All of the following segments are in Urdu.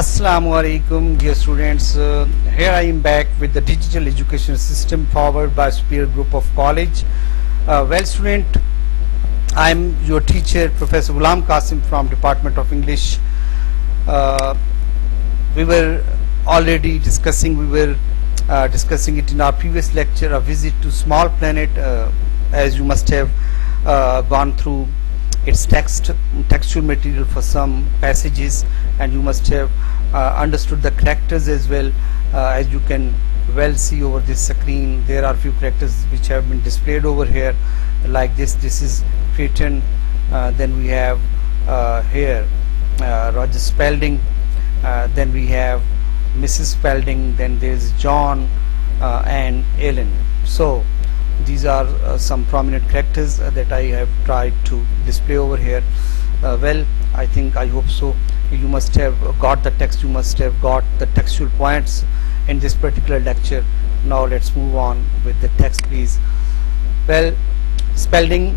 Assalamu alaikum, dear students. Here I am back with the digital education system powered by Superior Group of College. Well, student, I am your teacher, Professor Ghulam Qasim from Department of English. We were already discussing it in our previous lecture, a visit to small planet, as you must have gone through its textual material for some passages, and you must have understood the characters as well. As you can well see over this screen, there are few characters which have been displayed over here like this. This is Creighton, then we have here Roger Spalding, then we have Mrs. Spalding, then there is John and Ellen. So these are some prominent characters that I have tried to display over here. Well, I hope so. You must have got the text, you must have got the textual points in this particular lecture. Now let's move on with the text, please. Well, Spalding,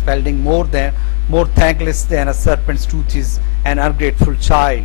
Spalding more thankless than a serpent's tooth is an ungrateful child.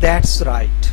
that's right.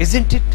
Isn't it?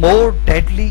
More deadly,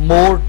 more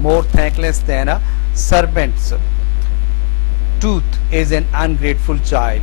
more thankless than a serpent's tooth is an ungrateful child.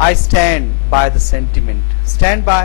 I stand by the sentiment. Stand by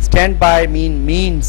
Stand by means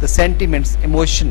the sentiments emotion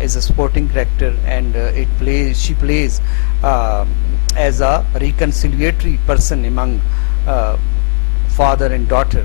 is a sporting character and she plays as a reconciliatory person among father and daughter.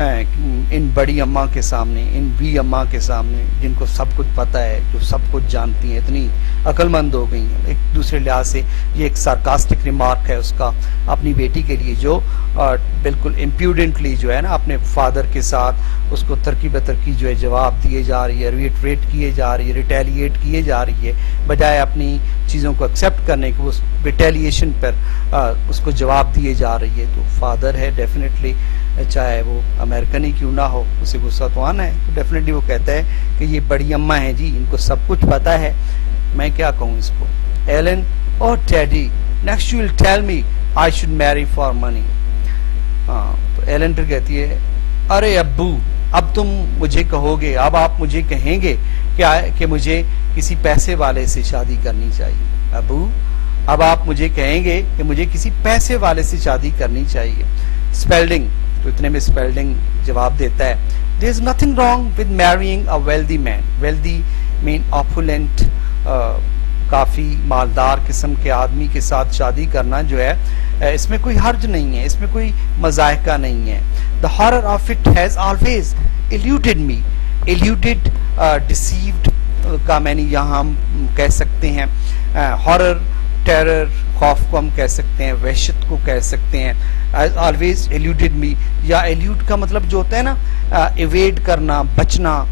ان بڑی اماں کے سامنے, ان بی اماں کے سامنے, جن کو سب کچھ پتہ ہے, جو سب کچھ جانتی ہیں, اتنی عقل مند ہو گئی ہیں ایک دوسرے لحاظ سے. یہ ایک سارکاسٹک ریمارک ہے اس کا اپنی بیٹی کے لیے, جو بالکل امپیوڈنٹلی جو ہے نا اپنے فادر کے ساتھ اس کو ترقی بترقی جو ہے جواب دیے جا رہی ہے, ریٹ کیے جا رہی ہے, ریٹیلیٹ کیے جا رہی ہے, بجائے اپنی چیزوں کو ایکسیپٹ کرنے کے اس ریٹیلیشن پر اس کو جواب دیے جا رہی ہے. تو فادر ہے ڈیفینیٹلی, چاہے وہ امریکن ہی کیوں نہ ہو, اسے غصہ تو آنا ہے. ڈیفینیٹلی وہ کہتا ہے کہ یہ بڑی اماں ہیں جی, ان کو سب کچھ پتا ہے, میں کیا کہوں اس کو. ایلن, اور daddy next you will tell me I should میری فار منی. تو ایلن پھر کہتی ہے, ارے ابو اب تم مجھے کہو گے, اب آپ مجھے کہیں گے کہ مجھے کسی پیسے والے سے شادی کرنی چاہیے. ابو اب آپ مجھے کہیں گے کہ مجھے کسی پیسے والے سے شادی کرنی چاہیے. اسپیلڈنگ, تو اتنے میں اسپیلڈنگ جواب دیتا ہے, there is nothing wrong with marrying a wealthy man. wealthy mean opulent, کافی مالدار قسم کے آدمی کے ساتھ شادی کرنا جو ہے اس میں کوئی حرج نہیں ہے, اس میں کوئی مذائقہ نہیں ہے. the horror of it has always eluded me. eluded, deceived کا میں نے یہاں ہم کہہ سکتے ہیں, ہارر ٹیرر خوف کو ہم کہہ سکتے ہیں, وحشت کو کہہ سکتے ہیں. always eluded me, یا elude کا مطلب جو ہوتا ہے نا ایویڈ کرنا, بچنا,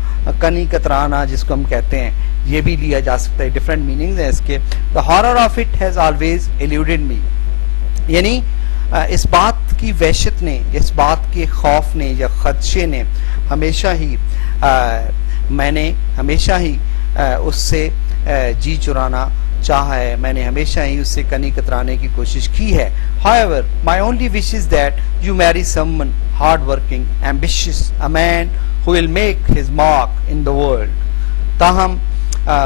کنی کترانا جس کو ہم کہتے ہیں, یہ بھی لیا جا سکتا ہے. ڈفرینٹ میننگز ہیں اس کے. the horror of it has always eluded me, یعنی اس بات کی وحشت نے, اس بات کے خوف نے یا خدشے نے ہمیشہ ہی میں نے ہمیشہ ہی اس سے جی چرانا چاہا ہے, میں نے ہمیشہ ہی اس سے کنی کترانے کی کوشش کی ہے. however my only wish is that you marry someone hard working, ambitious, a man who will make his mark in the world. تاہم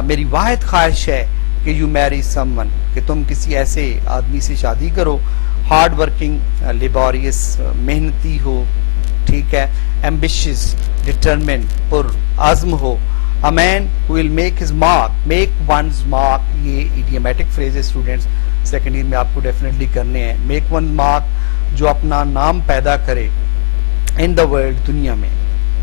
میری واحد خواہش ہے کہ you marry someone, کہ تم کسی ایسے آدمی سے شادی کرو, ہارڈ ورکنگ, لیبوریس, محنتی ہو, ٹھیک ہے, ambitious, determined, پر عزم ہو, a man who will make his mark, make one's mark, یہ idiomatic phrase ہے اسٹوڈینٹس, سیکنڈ ایئر میں آپ کو ڈیفینیٹلی کرنے ہیں. make one mark, جو اپنا نام پیدا کرے in the world, دنیا میں,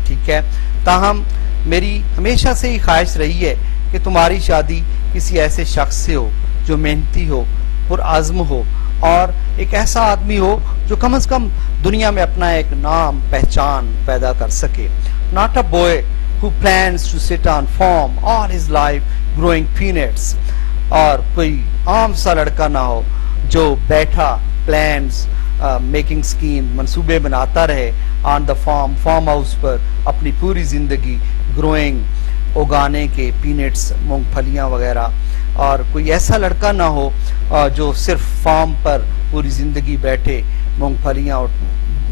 ٹھیک ہے. تاہم میری ہمیشہ سے ہی خواہش رہی ہے کہ تمہاری شادی کسی ایسے شخص سے ہو جو محنتی ہو, پر عزم ہو, اور ایک ایسا آدمی ہو جو کم از کم دنیا میں اپنا ایک نام پہچان پیدا کر سکے. not a boy who plans to sit on farm all his life growing peanuts, اور کوئی عام سا لڑکا نہ ہو جو بیٹھا plans, making scheme, منصوبے بناتا رہے on the farm, farm house پر اپنی پوری زندگی, growing, اگانے کے, peanuts, مونگ پھلیاں وغیرہ. اور کوئی ایسا لڑکا نہ ہو جو صرف فارم پر پوری زندگی بیٹھے مونگ پھلیاں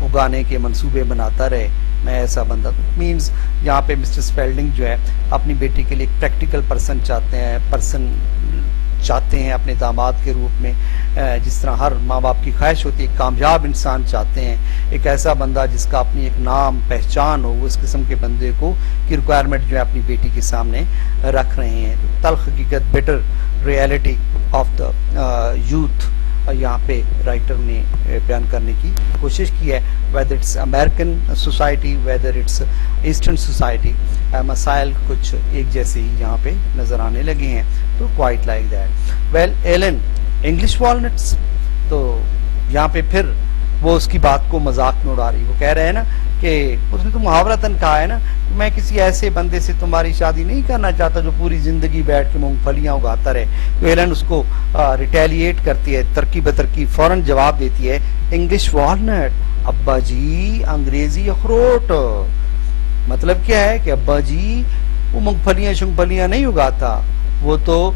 اگانے کے منصوبے بناتا رہے. میں ایسا بندہ, مینز یہاں پہ مسٹر اسپیلڈنگ جو ہے اپنی بیٹی کے لیے ایک پریکٹیکل پرسن چاہتے ہیں اپنے داماد کے روپ میں, جس طرح ہر ماں باپ کی خواہش ہوتی ہے. ایک کامیاب انسان چاہتے ہیں, ایک ایسا بندہ جس کا اپنی ایک نام پہچان ہو. اس قسم کے بندے کو کی ریکوائرمنٹ جو ہے اپنی بیٹی کے سامنے رکھ رہے ہیں. تلخ حقیقت, better reality of the youth یہاں پہ رائٹر نے بیان کرنے کی کوشش کی ہے. Whether it's American society, whether it's eastern society, مسائل کچھ ایک جیسے ہی یہاں پہ نظر آنے لگے ہیں. تو quite like that. Well Alan, English walnuts, تو یہاں پہ پھر وہ اس کی بات کو مذاق میں اڑا رہی. وہ کہہ رہے ہیں نا کہ اس نے تو محاورتاً کہا ہے نا میں کسی ایسے بندے سے تمہاری شادی نہیں کرنا چاہتا جو پوری زندگی بیٹھ کے مونگ پھلیاں اگاتا رہے. تو ایلن اس کو ریٹیلیٹ کرتی ہے, ترقی بترقی فوراً جواب دیتی ہے, انگلش والنٹ, ابا جی انگریزی اخروٹ. مطلب کیا ہے کہ ابا جی وہ مونگ پھلیاں شنگ پھلیاں نہیں اگاتا, وہ تو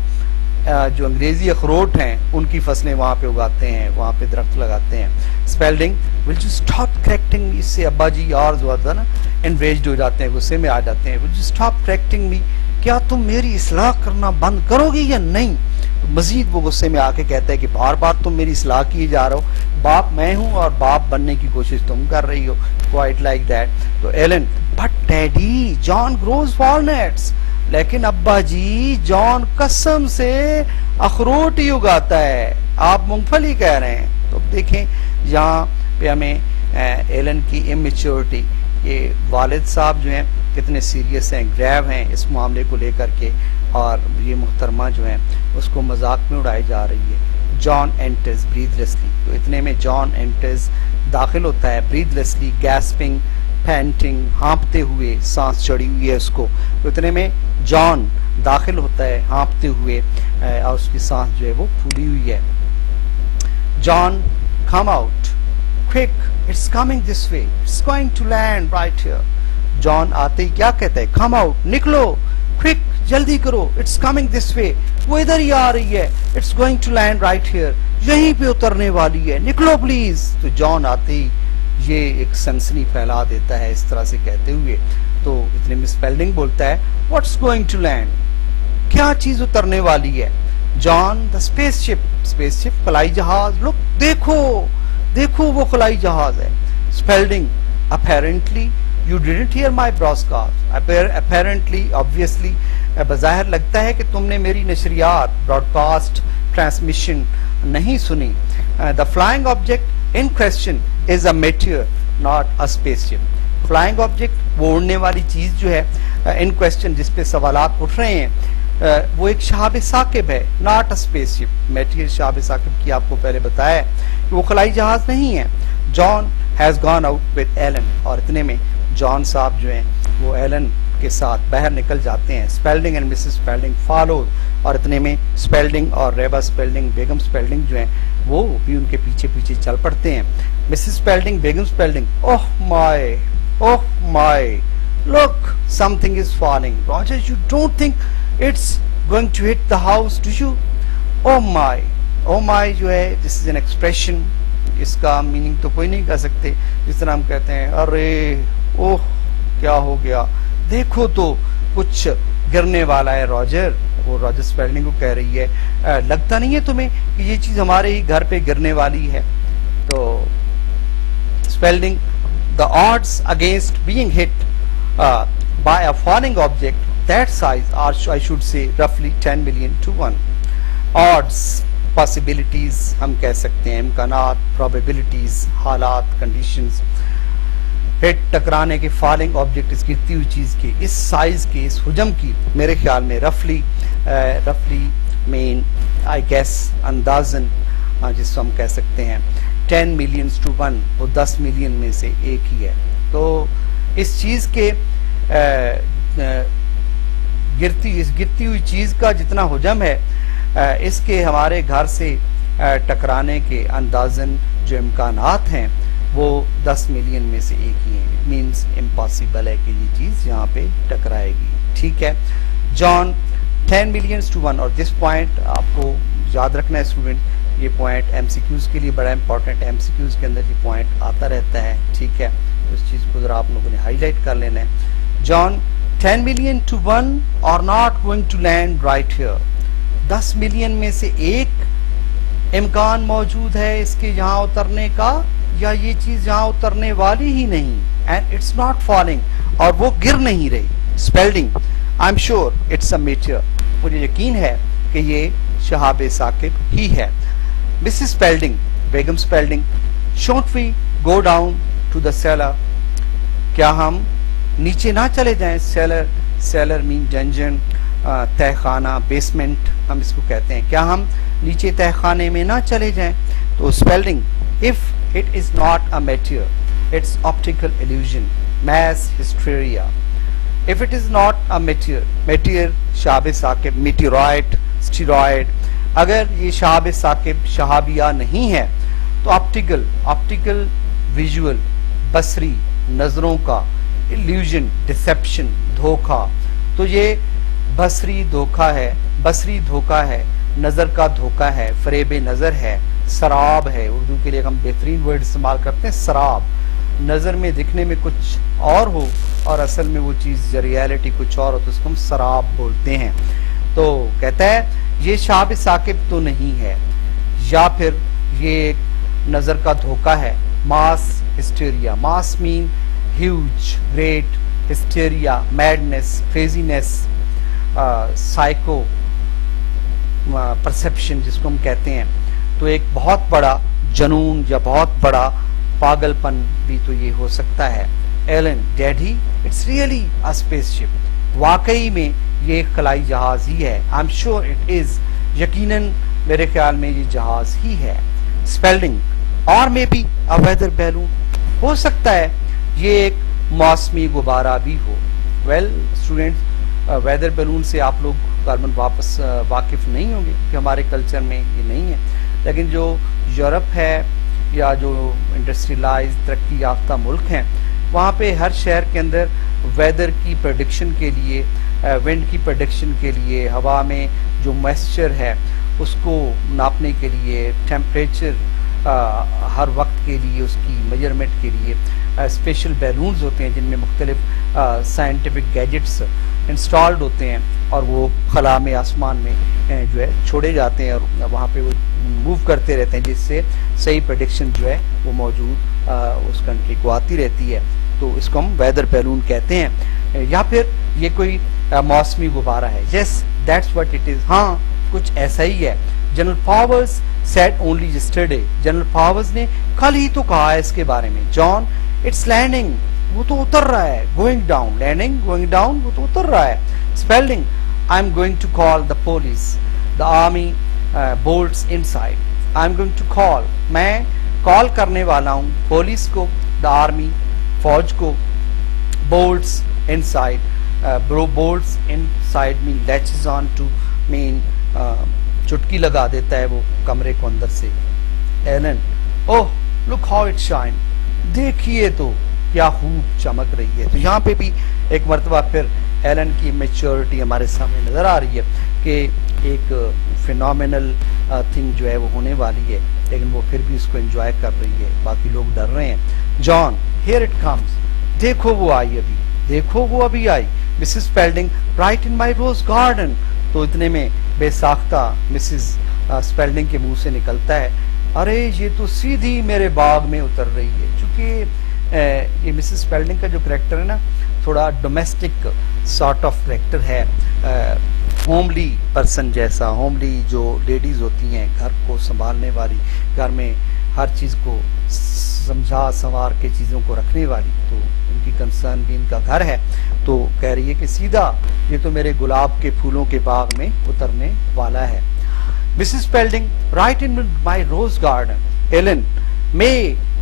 جو انگریزی اخروٹ ہیں ان کی فصلیں وہاں پہ اگاتے ہیں, وہاں پہ درخت لگاتے ہیں. اسپیلڈنگ, ول یو اسٹاپ کریکٹنگ, اس سے ابا جی اور زیادہ نا انریجڈ ہو جاتے ہیں, غصے میں آ جاتے ہیں. ول یو اسٹاپ کریکٹنگ می, کیا تم میری اصلاح کرنا بند کرو گی یا نہیں. مزید وہ غصے میں آ کے کہتا ہے کہ بار بار تم میری اصلاح کیے جا رہے ہو, باپ میں ہوں اور باپ بننے کی کوشش تم کر رہی ہو. Quite like that. تو Alan, but daddy John grows walnuts, لیکن ابا جی جان قسم سے اخروٹ ہی اگاتا ہے, آپ مونگ پھلی کہہ رہے ہیں. تو دیکھیں یہاں پہ ہمیں ایلن کی امیچورٹی یہ والد صاحب جو ہیں کتنے سیریس ہیں, گریو ہیں اس معاملے کو لے کر کے, اور یہ محترمہ جو ہیں اس کو مذاق میں اڑائی جا رہی ہے. جان انٹرز بریتھلیسلی, تو اتنے میں جان انٹرز داخل ہوتا ہے بریتھلیسلی, گیسپنگ, پینٹنگ, ہانپتے ہوئے, سانس چڑھی ہوئی ہے اس کو, تو اتنے میں جان داخل ہوتا ہے ہانپتے ہوئے, اور اس کی سانس جو ہے وہ پھولی ہوئی ہے. جان come out quick, it's coming this way, it's going to land right here. جان آتے ہی کیا کہتا ہے, come out, نکلو, quick, جلدی کرو, it's coming this way, وہ ادھر ہی آ رہی ہے, it's going to land right here, یہیں پہ اترنے والی ہے, نکلو پلیز. تو جان آتے ہی یہ ایک سنسنی پھیلا دیتا ہے اس طرح سے کہتے ہوئے. تو اتنے میں اسپیلڈنگ بولتا ہے what's going to land, کیا چیز اترنے والی ہے. جان the spaceship, spaceship خلائی جہاز, لک دیکھو دیکھو وہ خلائی جہاز ہے. اسپیلڈنگ apparently you didn't hear my broadcast, apparently obviously بظاہر لگتا ہے کہ تم نے میری نشریات براڈکاسٹ ٹرانسمیشن نہیں سنی. the flying object in question is a meteor not a spaceship. flying object وہ اڑنے والی چیز جو ہے in question جس پہ سوالات اٹھ رہے ہیں وہ ایک شہاب ثاقب ہے, not a spaceship. میٹیئر شہاب ثاقب کی آپ کو پہلے بتایا ہے کہ وہ خلائی جہاز نہیں ہے. John has gone out with Ellen, اور اتنے میں جان صاحب جو ہیں وہ ایلن کے ساتھ باہر نکل جاتے ہیں. اسپیلڈنگ اینڈ مسز اسپیلڈنگ فالوز, اور اتنے میں اسپیلڈنگ اور ریبا اسپیلڈنگ, بیگم اسپیلڈنگ جو ہیں وہ بھی ان کے پیچھے پیچھے چل پڑتے ہیں. مسز اسپیلڈنگ, بیگم اسپیلڈنگ, اوہ مائی, look, something is falling. Roger, you don't think it's going to hit the house, do you? Oh my جو ہے this is an expression, اس کا میننگ تو کوئی نہیں کہہ سکتے. جس طرح ہم کہتے ہیں ارے اوہ کیا ہو گیا, دیکھو تو کچھ گرنے والا ہے راجر, وہ راجر اسپیلڈنگ کو کہہ رہی ہے لگتا نہیں ہے تمہیں کہ یہ چیز ہمارے ہی گھر پہ گرنے والی ہے. تو اسپیلڈنگ the odds against being hit by a falling object that size are, I should say, roughly 10 million to 1. odds, possibilities ہم کہہ سکتے ہیں, امکانات, probabilities, حالات, conditions. ہٹ ٹکرانے کے, فالنگ آبجیکٹ اس گرتی ہوئی چیز کے, اس سائز کے, اس حجم کی, میرے خیال میں رفلی مین آئی گیس اندازن جس کو ہم کہہ سکتے ہیں 10 millions to 1, وہ 10 ملین میں سے ایک ہی ہے. تو اس چیز کے گرتی ہوئی چیز کا جتنا حجم ہے اس کے ہمارے گھر سے ٹکرانے کے اندازن جو امکانات ہیں وہ 10 ملین میں سے ایک ہی ہیں. اٹ مینس امپاسبل ہے کہ یہ چیز یہاں پہ ٹکرائے گی. ٹھیک ہے, جان 10 millions to 1, اور دس پوائنٹ آپ کو یاد رکھنا ہے اسٹوڈنٹ, یہ پوائنٹ ایم سی کیوز کے لیے بڑا امپورٹنٹ ہے, ایم سی کیوز کے اندر یہ پوائنٹ آتا رہتا ہے. ٹھیک ہے, اس چیز کو ذرا آپ لوگوں نے ہائی لائٹ کر لینا ہے. جان 10 million to 1 are not going to land right here. 10 million میں سے ایک امکان موجود ہے اس کے یہاں اترنے کا, یا یہ چیز یہاں اترنے والی ہی نہیں, and it's not falling, اور وہ گر نہیں رہی. اسپیلڈنگ I'm sure it's a meteor, مجھے یقین ہے کہ یہ شہاب ثاقب ہی ہے. مسز اسپیلڈنگ, بیگم اسپیلڈنگ, shouldn't we go down to the cellar, کیا ہم نیچے نہ چلے جائیں. سیلر مین ڈنجن, تہ خانہ, بیسمنٹ ہم اس کو کہتے ہیں, کیا ہم نیچے تہ خانے میں نہ چلے جائیں. تو اسپیلڈنگ if it is not a meteor, it's optical illusion, mass hysteria. if it is not a meteor Shahab Saqib, meteorite, asteroid, اگر یہ شہاب ثاقب شہابیہ نہیں ہے تو optical visual, بصری, نظروں کا, illusion, deception, دھوکہ, تو یہ بصری دھوکہ ہے, نظر کا دھوکہ ہے, فریب نظر ہے, سراب ہے. اردو کے لیے ہم بہترین ورڈ استعمال کرتے ہیں سراب. نظر میں دکھنے میں کچھ اور ہو اور اصل میں وہ چیز ریالٹی کچھ اور ہو تو اس کو ہم سراب بولتے ہیں. تو کہتا ہے یہ شہاب ثاقب تو نہیں ہے, یا پھر یہ ایک نظر کا دھوکہ ہے. Mass hysteria, mass mean huge, great, hysteria, madness, craziness, psycho perception جس کو ہم کہتے ہیں. تو ایک بہت بڑا جنون یا بہت بڑا پاگل پن بھی تو یہ ہو سکتا ہے. Ellen daddy it's really a spaceship. واقعی میں یہ ایک خلائی جہاز ہی ہے. I'm sure it is. یقیناً میرے خیال میں یہ جہاز ہی ہے. اسپیلڈنگ اور میں بھی ویدر بیلون ہو سکتا ہے یہ ایک موسمی غبارہ بھی ہو. ویل اسٹوڈینٹس ویدر بیلون سے آپ لوگ غالباً واپس واقف نہیں ہوں گے کہ ہمارے کلچر میں یہ نہیں ہے. لیکن جو یورپ ہے یا جو انڈسٹریلائز ترقی یافتہ ملک ہیں وہاں پہ ہر شہر کے اندر ویدر کی پریڈکشن کے لیے ونڈ کی پریڈکشن کے لیے ہوا میں جو موئسچر ہے اس کو ناپنے کے لیے ٹیمپریچر ہر وقت کے لیے اس کی میجرمنٹ کے لیے اسپیشل بیلونز ہوتے ہیں جن میں مختلف سائنٹیفک گیجٹس انسٹالڈ ہوتے ہیں اور وہ خلا میں آسمان میں جو ہے چھوڑے جاتے ہیں اور وہاں پہ وہ موو کرتے رہتے ہیں جس سے صحیح پریڈکشن جو ہے وہ موجود اس کنٹری کو آتی رہتی ہے. تو اس کو ہم ویدر بیلون کہتے ہیں یا پھر یہ کوئی موسمی غبارہ ہے. Yes that's what it is. ہاں کچھ ایسا ہی ہے. General powers said only yesterday. General powers نے کل ہی تو کہا ہے اس کے بارے میں. جان اٹس لینڈنگ وہ تو اتر رہا ہے. Going down landing going down وہ تو اتر رہا ہے. Spalding I'm going to call the police the army bolts inside. I'm going to call میں کال کرنے والا ہوں پولیس کو دا آرمی فوج کو. Bolts inside bolts inside mean latches on to mean چٹکی لگا دیتا ہے وہ کمرے کو اندر سے. Alan oh look how it shine دیکھیے تو کیا خوب چمک رہی ہے. تو یہاں پہ بھی ایک مرتبہ پھر ایلن کی میچورٹی ہمارے سامنے نظر آ رہی ہے کہ ایک فینومینل تھنگ جو ہے وہ ہونے والی ہے لیکن وہ پھر بھی اس کو انجوائے کر رہی ہے. باقی لوگ ڈر رہے ہیں. جان ہیئر اٹ کمز دیکھو وہ آئی ابھی دیکھو وہ ابھی آئی. Mrs Spalding right in my rose garden. تو اتنے میں بے ساختہ مسز اسپیلڈنگ کے منہ سے نکلتا ہے ارے یہ تو سیدھی میرے باغ میں اتر رہی ہے. چونکہ یہ مسز اسپیلڈنگ کا جو کریکٹر ہے نا تھوڑا ڈومیسٹک سارٹ آف کریکٹر ہے. ہوملی پرسن جیسا. ہوملی جو لیڈیز ہوتی ہیں گھر کو سنبھالنے والی گھر میں ہر چیز کو سمجھا سنوار کے چیزوں کو رکھنے والی. تو ان کی کنسرن بھی ان کا گھر ہے. تو کہہ رہی ہے کہ سیدھا یہ تو میرے گلاب کے پھولوں کے باغ میں اترنے والا ہے. Mrs Spalding right in my rose garden. Alan may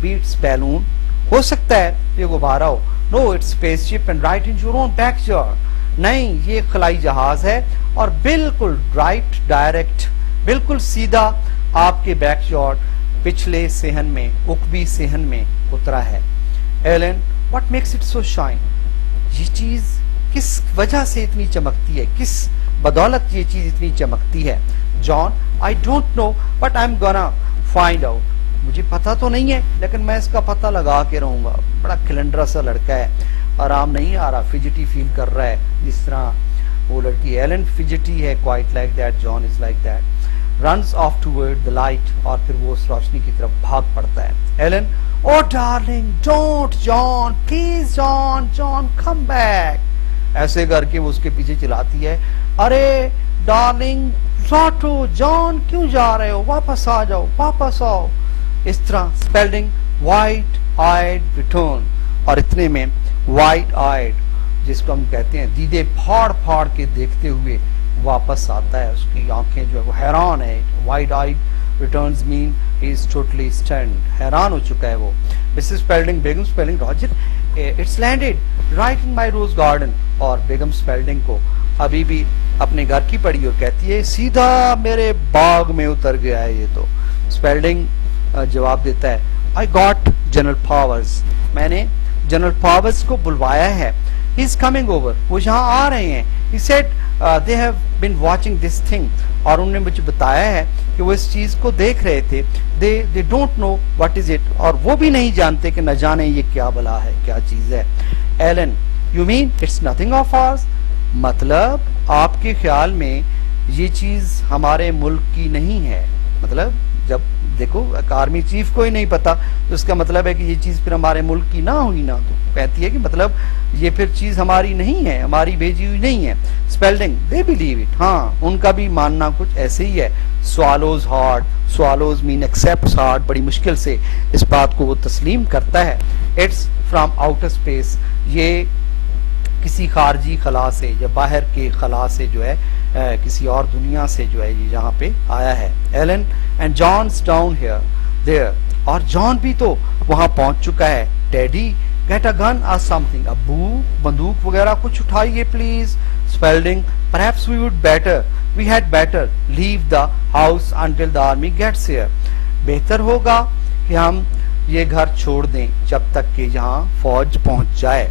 be it's balloon ہو سکتا ہے یہ غبارہ ہو. No it's spaceship and right in your own backyard. نہیں یہ خلائی جہاز ہے اور بالکل رائٹ ڈائریکٹ بالکل سیدھا آپ کے بیک یارڈ پچھلے صحن میں عقبی صحن میں اترا ہے. Ellen what makes it so shine. یہ چیز کس وجہ سے اتنی چمکتی ہے کس بدولت یہ چیز اتنی چمکتی ہے. John I don't know but I'm gonna find out. مجھے پتا تو نہیں ہے لیکن میں اس کا پتہ لگا کے رہوں گا. بڑا کلنڈرا سا لڑکا ہے آرام نہیں آ رہا فجٹی فیل کر رہا ہے جس طرح وہ لڑکی. ایلن فجٹی ہے quite like that. John is like that. runs off toward the light اور پھر وہ اس روشنی کی طرف بھاگ پڑتا ہے. Ellen oh darling don't John please John come back. ایسے کر کے وہ اس کے پیچھے چلاتی ہے ارے ڈارلنگ ساٹو جان کیوں جا رہے ہو واپس آ جاؤ واپس آؤ. اس طرح اسپیلڈنگ وائٹ آئیڈ ریٹرن. اور اتنے میں وائٹ آئیڈ جس کو ہم کہتے ہیں دیدے پھاڑ پھاڑ کے دیکھتے ہوئے واپس آتا ہے. اس کی آنکھیں جو ہے وہ حیران ہے. White eyed returns mean he is totally stunned. حیران ہو چکا ہے وہ. مسز اسپیلڈنگ بیگم Spalding Roger it's landed right in my rose garden. اور بیگم اسپیلڈنگ کو ابھی بھی اپنے گھر کی پڑی اور کہتی ہے سیدھا میرے باغ میں اتر گیا ہے یہ تو. اسپیلڈنگ جواب دیتا ہے آئی گاٹ جنرل پاورز. میں نے جنرل پاورز کو بلوایا ہے. ہی از کمنگ اوور. وہ یہاں آ رہے ہیں. He said they have been watching this thing. اور انہوں نے مجھے بتایا ہے کہ وہ اس چیز کو دیکھ رہے تھے. they don't know what is it. اور وہ بھی نہیں جانتے کہ نہ جانے یہ کیا بلا ہے کیا چیز ہے. Ellen you mean it's nothing of ours. مطلب آپ کے خیال میں یہ چیز ہمارے ملک کی نہیں ہے. مطلب جب دیکھو آرمی چیف کو ہی نہیں پتا تو اس کا مطلب ہے کہ یہ چیز پھر ہمارے ملک کی نہ ہوئی نا. تو کہتی ہے کہ مطلب یہ پھر چیز ہماری نہیں ہے ہماری بھیجی ہوئی نہیں ہے. اسپیلڈنگ دے بلیو اٹ. ہاں ان کا بھی ماننا کچھ ایسے ہی ہے. سوالوز ہارڈ. سوالوز مین ایکسپٹس ہارڈ. بڑی مشکل سے اس بات کو وہ تسلیم کرتا ہے. اٹس فرام آؤٹر اسپیس، یہ کسی خارجی خلا سے یا باہر کے خلا سے جو ہے کسی اور دنیا سے جو ہے یہ یہاں پہ آیا ہے. Alan and John's down here there، اور جان بھی تو وہاں پہنچ چکا ہے. Daddy get a gun or something، ابو بندوق وغیرہ کچھ اٹھائیے please. Spalding perhaps we had better leave the house until the army gets here، بہتر ہوگا کہ ہم یہ گھر چھوڑ دیں جب تک کہ یہاں فوج پہنچ جائے.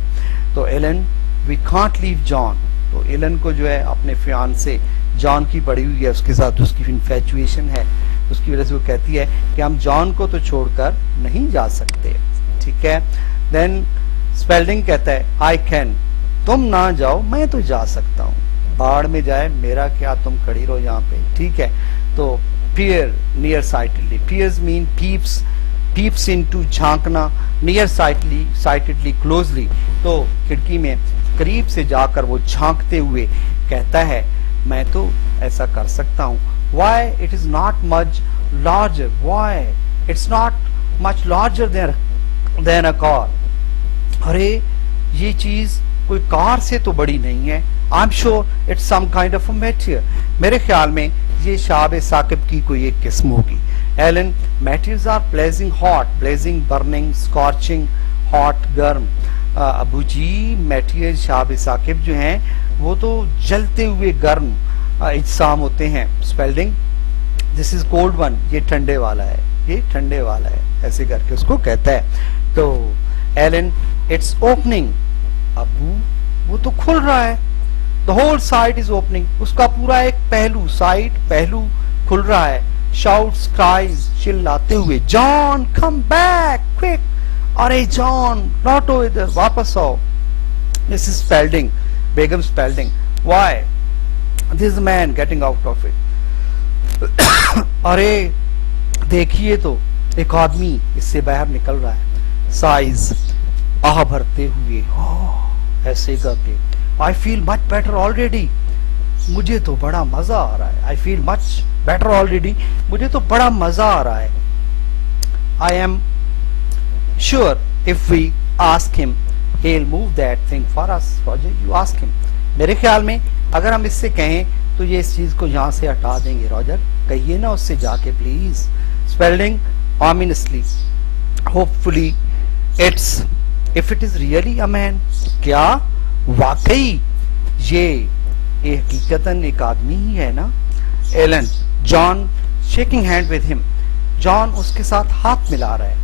تو Ellen we can't leave John، تو ایلن کو جو ہے اپنے فیان سے جان کی پڑی ہوئی ہے، اس کے ساتھ اس کی انفیچویشن ہے، اس کی وجہ سے وہ کہتی ہے کہ ہم جان کو تو چھوڑ کر نہیں جا سکتے. ٹھیک ہے. دین اسپیلڈنگ کہتا ہے I can، تم نہ جاؤ میں تو جا سکتا ہوں، باڑ میں جائے میرا کیا، تم کھڑی رہو یہاں پہ. ٹھیک ہے. تو peer near sightedly، peers mean peeps into جھانکنا، near sightedly closely، تو کھڑکی میں قریب سے جا کر وہ جھانکتے ہوئے کہتا ہے میں تو ایسا کر سکتا ہوں. why it is not much larger، why it's not much larger than a car، ارے یہ چیز کوئی کار سے تو بڑی نہیں ہے. I'm sure it's some kind of a meteor، میرے خیال میں یہ شہاب ثاقب کی کوئی ایک قسم ہوگی. Ellen meteors are blazing hot، blazing burning scorching hot گرم. ابو جی میٹیئر شہاب ثاقب جو ہیں وہ تو جلتے ہوئے گرم اجسام ہوتے ہیں. اسپیلڈنگ دس از کولڈ ون، یہ ٹھنڈے والا ہے، یہ ٹھنڈے والا ہے، ایسے کر کے اس کو کہتا ہے. تو ایلن اٹس اوپننگ، ابو وہ تو کھل رہا ہے. the whole side is opening، اس کا پورا ایک پہلو، سائڈ پہلو کھل رہا ہے. shouts cries چلاتے ہوئے جان come back quick، ارے جان لوٹو ادھر، واپس آؤ. this is Spalding، Begum Spalding. why this man getting out of it، ارے دیکھیے تو ایک آدمی اس سے باہر نکل رہا ہے. sighs آہ بھرتے ہوئے ایسے کر کے I feel much better already، مجھے تو بڑا مزہ آ رہا ہے. I feel much better already، مجھے تو بڑا مزہ آ رہا ہے. I am sure if we ask him he'll move that thing for us. Roger you ask him، میرے خیال میں اگر ہم اس سے کہیں تو یہ اس چیز کو یہاں سے ہٹا دیں گے. راجر کہیے نا اس سے جا کے please. Spalding ominously hopefully it's if it is really a man، کیا واقعی یہ حقیقتاً ایک آدمی ہی ہے نا. Ellen John shaking hand with him، John اس کے ساتھ ہاتھ ملا رہا ہے.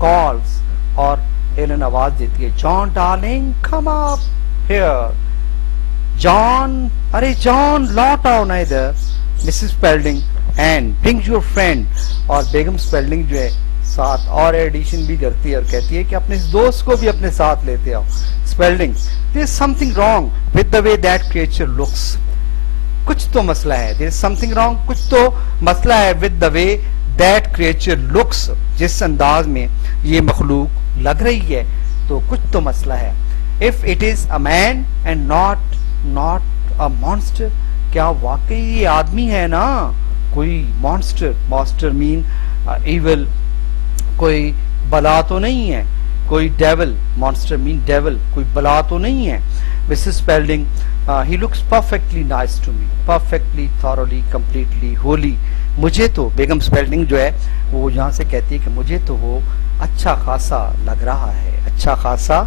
calls، اور ایلن آواز دیتی ہے جان ڈارلنگ come up here، جان ارے جان لوٹ آؤ نا ادھر. Mrs Spalding and bring your friend، اور بیگم Spalding جو ہے ساتھ اور ایڈیشن بھی کرتی ہے اور کہتی ہے کہ اپنے دوست کو بھی اپنے ساتھ لیتے آؤ. Spalding there is something wrong with the way that creature looks، کچھ تو مسئلہ ہے. there is something wrong، کچھ تو مسئلہ ہے with the way that creature looks، جس انداز میں یہ مخلوق لگ رہی ہے تو کچھ تو مسئلہ ہے. if it is a man and not a monster، کیا واقعی یہ آدمی ہے نا کوئی monster mean evil، کوئی بلا تو نہیں ہے، کوئی ڈیول، مانسٹر مین ڈیول، کوئی بلا تو نہیں ہے. Mrs Spalding he looks perfectly nice to me، perfectly thoroughly completely wholly، مجھے تو بیگم Spalding جو ہے وہ یہاں سے کہتی ہے کہ مجھے تو وہ اچھا خاصا لگ رہا ہے، اچھا خاصا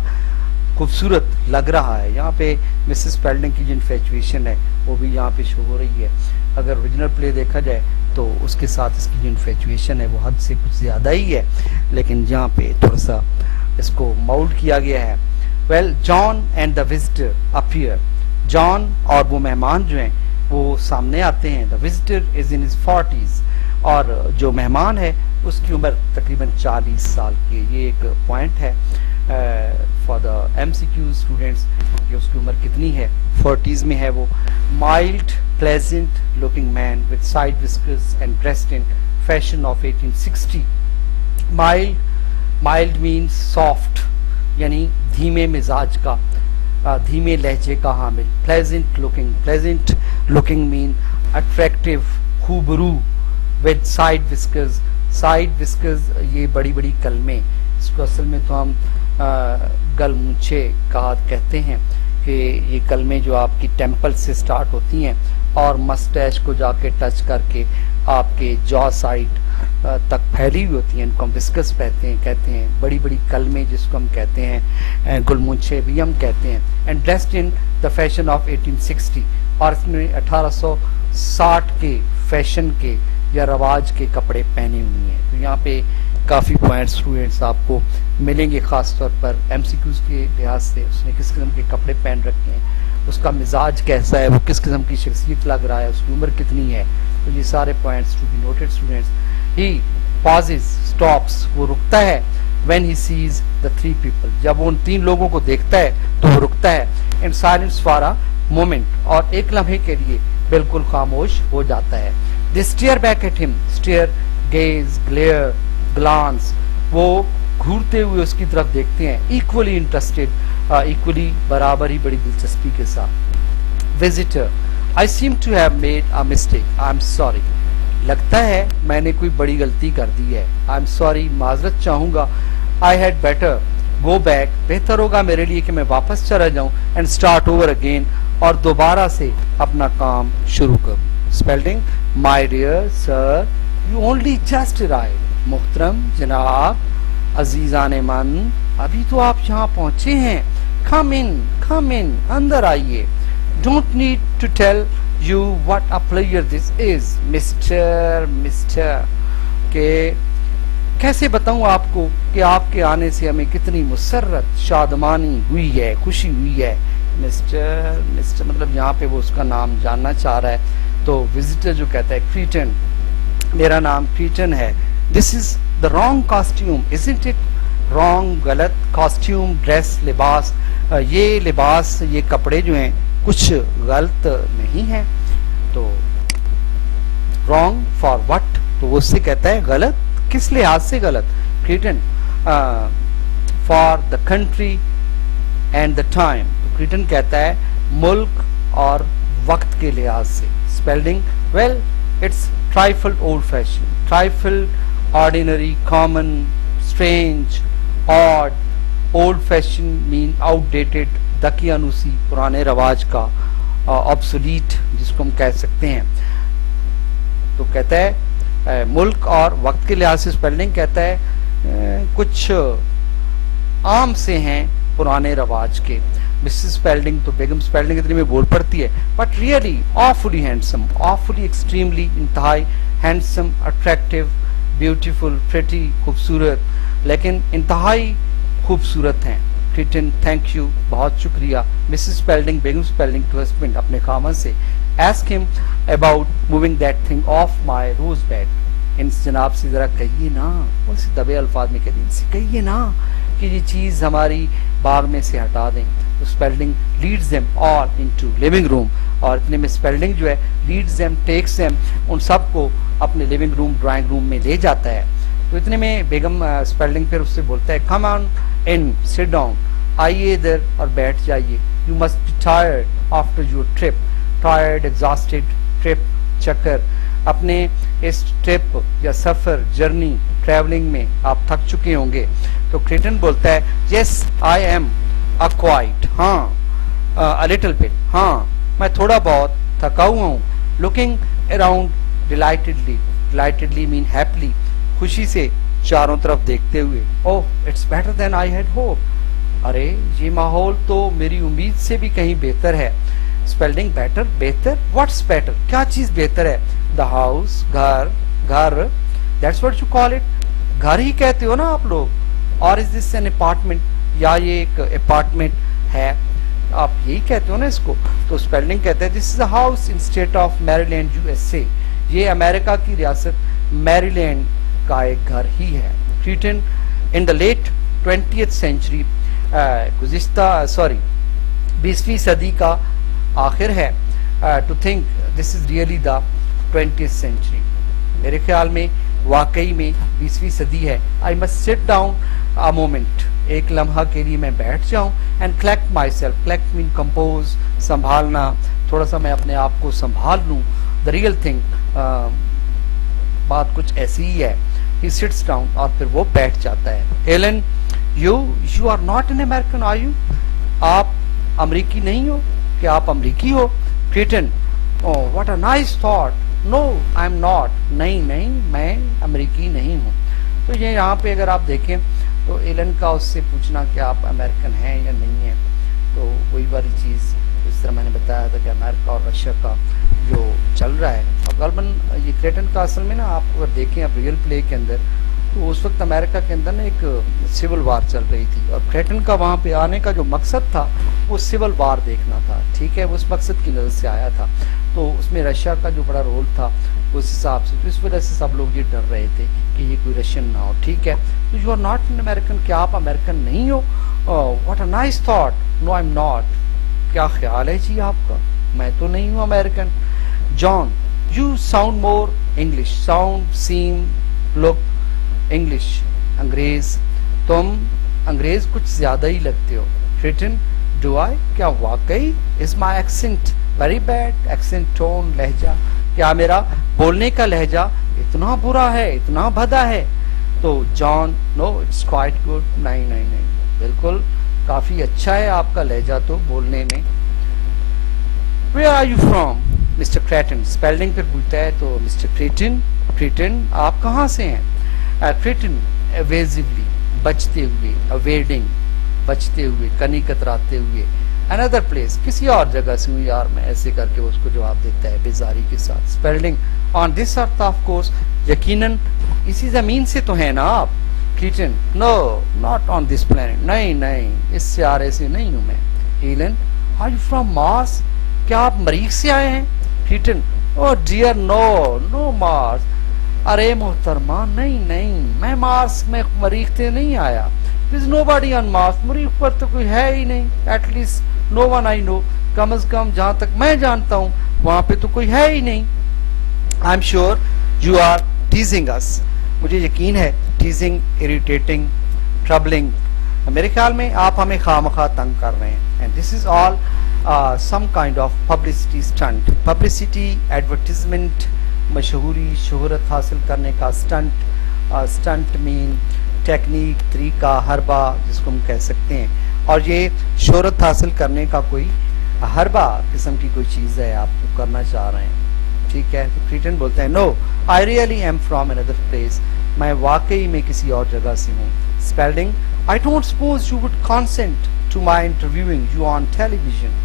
خوبصورت لگ رہا ہے. یہاں پہ مسز Spalding کی جو انفیچویشن ہے وہ بھی یہاں پہ شو ہو رہی ہے. اگر اوریجنل پلے دیکھا جائے تو اس کے ساتھ اس کی جو انفیچویشن ہے وہ حد سے کچھ زیادہ ہی ہے، لیکن یہاں پہ تھوڑا سا اس کو ماؤلڈ کیا گیا ہے. Well John and the visitor appear, John اور وہ مہمان جو ہیں وہ سامنے آتے ہیں. دا visitor is in his 40s، اور جو مہمان ہے اس کی عمر تقریباً 40 سال کی ہے. یہ ایک پوائنٹ ہے فار دا MCQ اسٹوڈینٹس کہ اس کی عمر کتنی ہے. 40s میں ہے وہ. Mild pleasant looking man with side whiskers and dressed in fashion of 1860. mild means soft، یعنی دھیمے مزاج کا، دھیمے لہجے کا حامل. pleasant looking mean attractive، خوبرو. with side whiskers یہ بڑی بڑی کلمیں. اس کو اصل میں تو ہم گلمونچے کہتے ہیں کہ یہ کلمے جو آپ کی ٹیمپل سے سٹارٹ ہوتی ہیں اور مسٹیچ کو جا کے ٹچ کر کے آپ کے جو سائٹ تک پھیلی ہوئی ہوتی ہیں، ان کو ہم وسکس کہتے ہیں بڑی بڑی کلمے جس کو ہم کہتے ہیں گلمونچے بھی ہم کہتے ہیں. And dressed in the fashion of 1860، اور اس نے 1860 کے فیشن کے یا رواج کے کپڑے پہنے ہوئے ہیں. تو یہاں پہ کافی پوائنٹس اسٹوڈینٹس آپ کو ملیں گے، خاص طور پر ایم سی کیوز کے لحاظ سے اس نے کس قسم کے کپڑے پہن رکھے ہیں، اس کا مزاج کیسا ہے، وہ کس قسم کی شخصیت لگ رہا ہے، اس کی عمر کتنی ہے. تو یہ سارے points to be noted students. He pauses stops، وہ رکتا ہے when he sees the three people، جب وہ ان تین لوگوں کو دیکھتا ہے تو وہ رکتا ہے. in silence for a moment، اور ایک لمحے کے لیے بالکل خاموش ہو جاتا ہے. they stare back at him، stare، gaze، glare، glance، وہ گھورتے ہوئے اس کی طرف دیکھتے ہیں. equally interested، equally برابر ہی بڑی دلچسپی کے ساتھ. visitor، I seem to have made a mistake، I'm sorry، لگتا ہے میں نے کوئی بڑی غلطی کر دی ہے. I'm sorry، معذرت چاہوں گا. I had better go back، بہتر ہوگا میرے لیے کہ میں واپس چلا جاؤں. and start over again، اور دوبارہ سے اپنا کام شروع کروں. spelling my dear sir you only just arrived، محترم جناب، عزیزان من، ابھی تو آپ یہاں پہنچے ہیں. come in، اندر آئیے. don't need to tell you what a pleasure this is Mr. کہ کیسے بتاؤں آپ کو کہ آپ کے آنے سے ہمیں کتنی مسرت شادمانی ہوئی ہے، خوشی ہوئی ہے. مسٹر مطلب یہاں پہ وہ اس کا نام جاننا چاہ رہا ہے. تو وزٹر جو کہتا ہے کریٹن، میرا نام کریٹن ہے. This is the wrong costume isn't it، wrong غلط، کاسٹیوم ڈریس لباس، یہ لباس یہ کپڑے جو ہیں کچھ غلط نہیں ہیں. تو رانگ فار وٹ، تو وہ اس سے کہتا ہے غلط کس لحاظ سے غلط. Crichton for the country and the time, تو کریٹن کہتا ہے ملک اور وقت کے لحاظ سے. Spelling well it's trifle old fashioned، trifle ordinary، common، strange، odd، old fashioned mean outdated، دقیانوسی پرانے رواج کا، obsolete جس کو ہم کہہ سکتے ہیں. تو کہتا ہے ملک اور وقت کے لحاظ سے. اسپیلنگ کہتا ہے کچھ عام سے ہیں پرانے رواج کے. مسز اسپیلڈنگ تو بیگم اسپیلڈنگ اتنی میں بول پڑتی ہے. But really awfully handsome، awfully extremely انتہائی handsome، attractive، beautiful، pretty خوبصورت، لیکن انتہائی خوبصورت ہیں. کریٹن تھینک یو، بہت شکریہ. مسز اسپیلڈنگ بیگم اسپیلڈنگ ٹو ہسبینڈ اپنے خامن سے. ask him about moving that thing off my rose bed، ان جناب سے ذرا کہیے نا، ان سے دبے الفاظ میں کہہ دیں، ان سے کہیے نا کہ یہ چیز ہماری باغ میں سے ہٹا دیں. تو اسپیلڈنگ leads them all into living room، اور اتنے میں اسپیلڈنگ جو ہے لیڈز them takes them، ان سب کو اپنے لیونگ روم ڈرائنگ روم میں لے جاتا ہے. تو اتنے میں بیگم اسپیلڈنگ پھر اس سے بولتا ہے come on in، sit down، آئیے ادھر اور بیٹھ جائیے. you must be tired after your trip، tired، exhausted، trip چکر، اپنے اس ٹرپ یا سفر جرنی ٹریولنگ میں آپ تھک چکے ہوں گے. تو کریٹن بولتا ہے yes I am a quite، ہاں a little bit، ہاں میں تھوڑا بہت تھکا ہوا ہوں. looking around delightedly، delightedly mean happily، خوشی سے چاروں طرف دیکھتے ہوئے. oh it's better than I had hoped، ارے یہ ماحول تو میری امید سے بھی کہیں بہتر ہے. اسپیلڈنگ بیٹر، بہتر، واٹس بیٹر، کیا چیز بہتر ہے. دا ہاؤس، گھر، that's what you call it, گھر ہی کہتے ہو نا آپ لوگ. اور از دس این اپارٹمنٹ، یا یہ ایک اپارٹمنٹ ہے، آپ یہی کہتے ہو نا اس کو. تو اسپیلڈنگ کہتے ہیں this is a house in state of Maryland USA، یہ امریکہ کی ریاست میری لینڈ کا ایک گھر ہی ہے. Crichton in the late 20th century، گزشتہ 20ویں صدی کا آخر ہے. To think this is really the 20th century، میرے خیال میں واقعی میں 20ویں صدی ہے. I must sit down a moment، ایک لمحہ کے لیے میں بیٹھ جاؤں. And collect myself, collect mean compose, سنبھالنا، تھوڑا سا میں اپنے آپ کو سنبھال لوں. دا ریئل تھنگ، بات کچھ ایسی ہی ہے he sits down, اور پھر وہ بیٹھ جاتا ہے. Ellen, you are not an American, are you? آپ امریکی نہیں ہو؟ کیا آپ امریکی ہو؟ Cretan, oh what a nice thought. No, I'm not. نہیں میں امریکی نہیں ہوں. تو یہ یہاں پہ اگر آپ دیکھیں تو ایلن کا اس سے پوچھنا کہ آپ امریکن ہیں یا نہیں ہیں، تو وہی والی چیز جس طرح میں نے بتایا تھا کہ امریکہ اور رشیا کا جو چل رہا ہے. اور غالباً یہ کریٹن کا اصل میں نا آپ اگر دیکھیں اب ریئل پلے کے اندر، تو اس وقت امریکہ کے اندر نا ایک سول وار چل رہی تھی، اور کریٹن کا وہاں پہ آنے کا جو مقصد تھا وہ سول وار دیکھنا تھا. ٹھیک ہے، وہ اس مقصد کی نظر سے آیا تھا. تو اس میں رشیا کا جو بڑا رول تھا اس حساب سے، تو اس وجہ سے سب لوگ یہ ڈر رہے تھے کہ یہ کوئی رشین نہ ہو. ٹھیک ہے، تو you are not an American, کیا آپ امریکن نہیں ہو؟ What a nice thought. No I'm not. کیا خیال ہے جی آپ کا، میں تو نہیں ہوں American. John, you sound more English. Sound, same, look English. انگریز, تم انگریز کچھ زیادہ ہی لگتے ہو. ریٹن, ڈو آئی, کیا واقعی؟ Is my accent very bad. Accent, tone, لہجہ. کیا میرا بولنے کا لہجہ اتنا برا ہے، اتنا بھدا ہے؟ تو جان, نو اٹس کوائٹ گڈ. نہیں بالکل کافی اچھا ہے آپ کا لہجہ تو بولنے میں. Where are you from? Mister Crichton. Spelling پہ پوچھتا ہے تو مسٹر کریٹن آپ کہاں سے ہیں؟ کریٹن, ایویزولی, بچتے ہوئے. اویڈنگ, بچتے ہوئے، کنی کتراتے ہوئے. another place, کسی اور جگہ سے ہوں یار میں، ایسے کر کے اس کو جواب دیتا ہے بیزاری کے ساتھ. Spelling, on this earth of course, یقیناً اسی زمین سے تو ہیں نا آپ. Creating, no not on this planet. نہیں اس سیارے سے نہیں ہوں میں. Ellen, are you from Mars? کیا آپ مریخ سے آئے ہیں؟ Creating, oh dear no Mars. ارے محترمہ نہیں میں مارس میں مریخ سے نہیں آیا. There's nobody on Mars. مریخ پر تو کوئی ہے ہی نہیں. At least no one I know. کم از کم جہاں تک میں جانتا ہوں وہاں پہ تو کوئی ہے ہی نہیں. I'm sure you are teasing us. مجھے یقین ہے. teasing, irritating, troubling. میرے خیال میں آپ ہمیں خواہ تنگ کر رہے ہیں. And this is all some kind of publicity stunt. Publicity, advertisement, مشہوری، شہرت حاصل کرنے کا اسٹنٹ. اسٹنٹ مین ٹیکنیک، طریقہ، حربہ جس کو ہم کہہ سکتے ہیں. اور یہ شہرت حاصل کرنے کا کوئی حربہ قسم کی کوئی چیز ہے آپ کو کرنا چاہ رہے ہیں. ٹھیک ہے. تو کریٹن بولتے ہیں no I really am from another place. میں واقعی میں کسی اور جگہ سے ہوں. Spalding, I don't suppose you would consent to my interviewing you on television.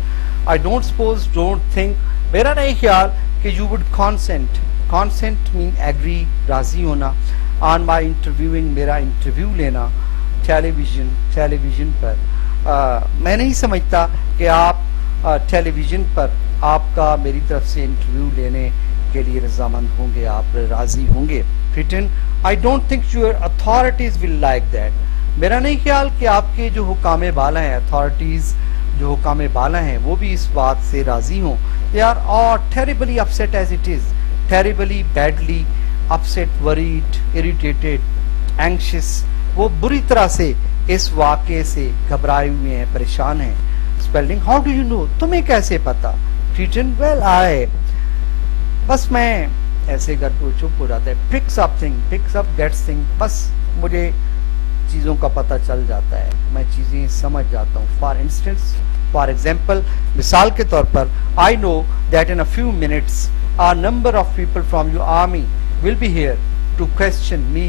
I don't suppose, don't think, میرا نہیں خیال کہ you would consent. Consent mean agree, راضی ہونا. آن مائی انٹرویوئنگ, میرا انٹرویو لینا. ٹیلی ویژن پر. میں نہیں سمجھتا کہ آپ ٹیلی ویژن پر آپ کا میری طرف سے انٹرویو لینے کے لیے رضامند ہوں گے، آپ راضی ہوں گے. Creating, I don't think your authorities will like that. میرا نہیں خیال کہ آپ کے جو حکام بالا ہیں، اتھارٹیز جو حکام بالا ہیں، وہ بھی اس بات سے راضی ہوں. They are all terribly upset as it is. Terribly, badly upset, worried, irritated, anxious. وہ بری طرح سے اس واقعے سے گھبرائے ہوئے ہیں، پریشان ہیں. Spelling, how do you know, تمہیں کیسے پتا؟ کریٹن, ویل آئی, بس میں ایسے کر کے چپ ہو جاتا ہے. Picks up thing, picks up gets thing, بس مجھے چیزوں کا پتہ چل جاتا ہے، میں چیزیں سمجھ جاتا ہوں. فار انسٹنس, فار ایگزامپل, مثال کے طور پر, I know that in few minutes a number of people from your army will be here to question me.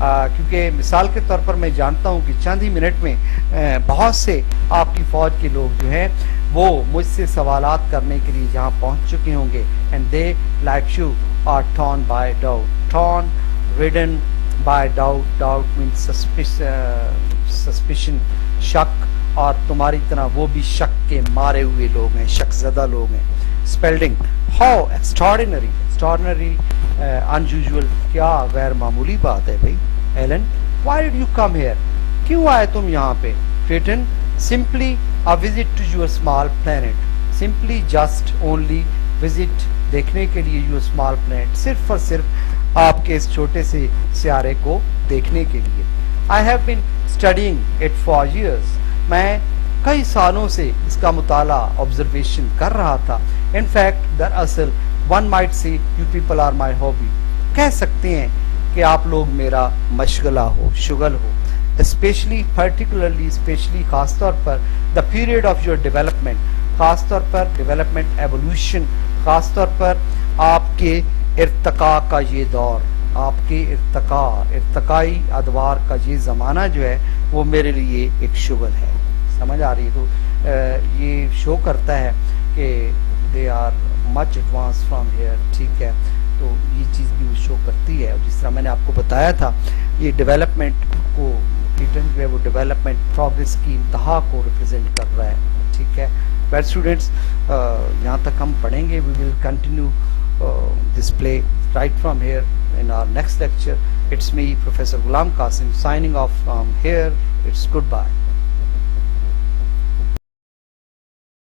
کیونکہ مثال کے طور پر میں جانتا ہوں کہ چند ہی منٹ میں بہت سے آپ کی فوج کے لوگ جو ہیں وہ مجھ سے سوالات کرنے کے لیے جہاں پہنچ چکے ہوں گے. and they like you are torn by doubt. torn, ridden by doubt. doubt means suspicion, شک. اور تمہاری طرح وہ بھی شک کے مارے ہوئے لوگ ہیں، شک زدہ لوگ ہیں. Spelling, how extraordinary. Extraordinary, unusual, کیا غیر معمولی بات ہے بھائی. Alan, why did you come here? کیوں آئے تم یہاں پہ؟ Creating, simply a visit to your small planet. simply, just, only, visit, دیکھنے کے لیے your small planet, صرف اور صرف آپ کے اس چھوٹے سے سیارے کو دیکھنے کے لیے. I have been studying it for years. میں کئی سالوں سے اس کا مطالعہ observation کر رہا تھا. in fact, دراصل one might say you people are my hobby. کہہ سکتے ہیں کہ آپ لوگ میرا مشغلہ ہو، شغل ہو. اسپیشلی خاص طور پر the period of your development, خاص طور پر ڈیولپمنٹ ایولیوشن، خاص طور پر آپ کے ارتقاء کا یہ دور، آپ کے ارتقائی ادوار کا یہ زمانہ جو ہے وہ میرے لیے ایک شغل ہے. سمجھ آ رہی ہے؟ تو یہ شو کرتا ہے کہ they are much advance from here. ٹھیک ہے، تو یہ چیز بھی شو کرتی ہے. جس طرح میں نے آپ کو بتایا تھا، یہ ڈیولپمنٹ کو ریٹن جو ہے وہ ڈیولپمنٹ پروگریس کی انتہا کو ریپرزینٹ کر رہا ہے. ٹھیک ہے ویل اسٹوڈینٹس، یہاں تک ہم پڑھیں گے. We will continue this play right from here in our next lecture. It's me, Professor Ghulam Qasim, signing off from here. It's goodbye.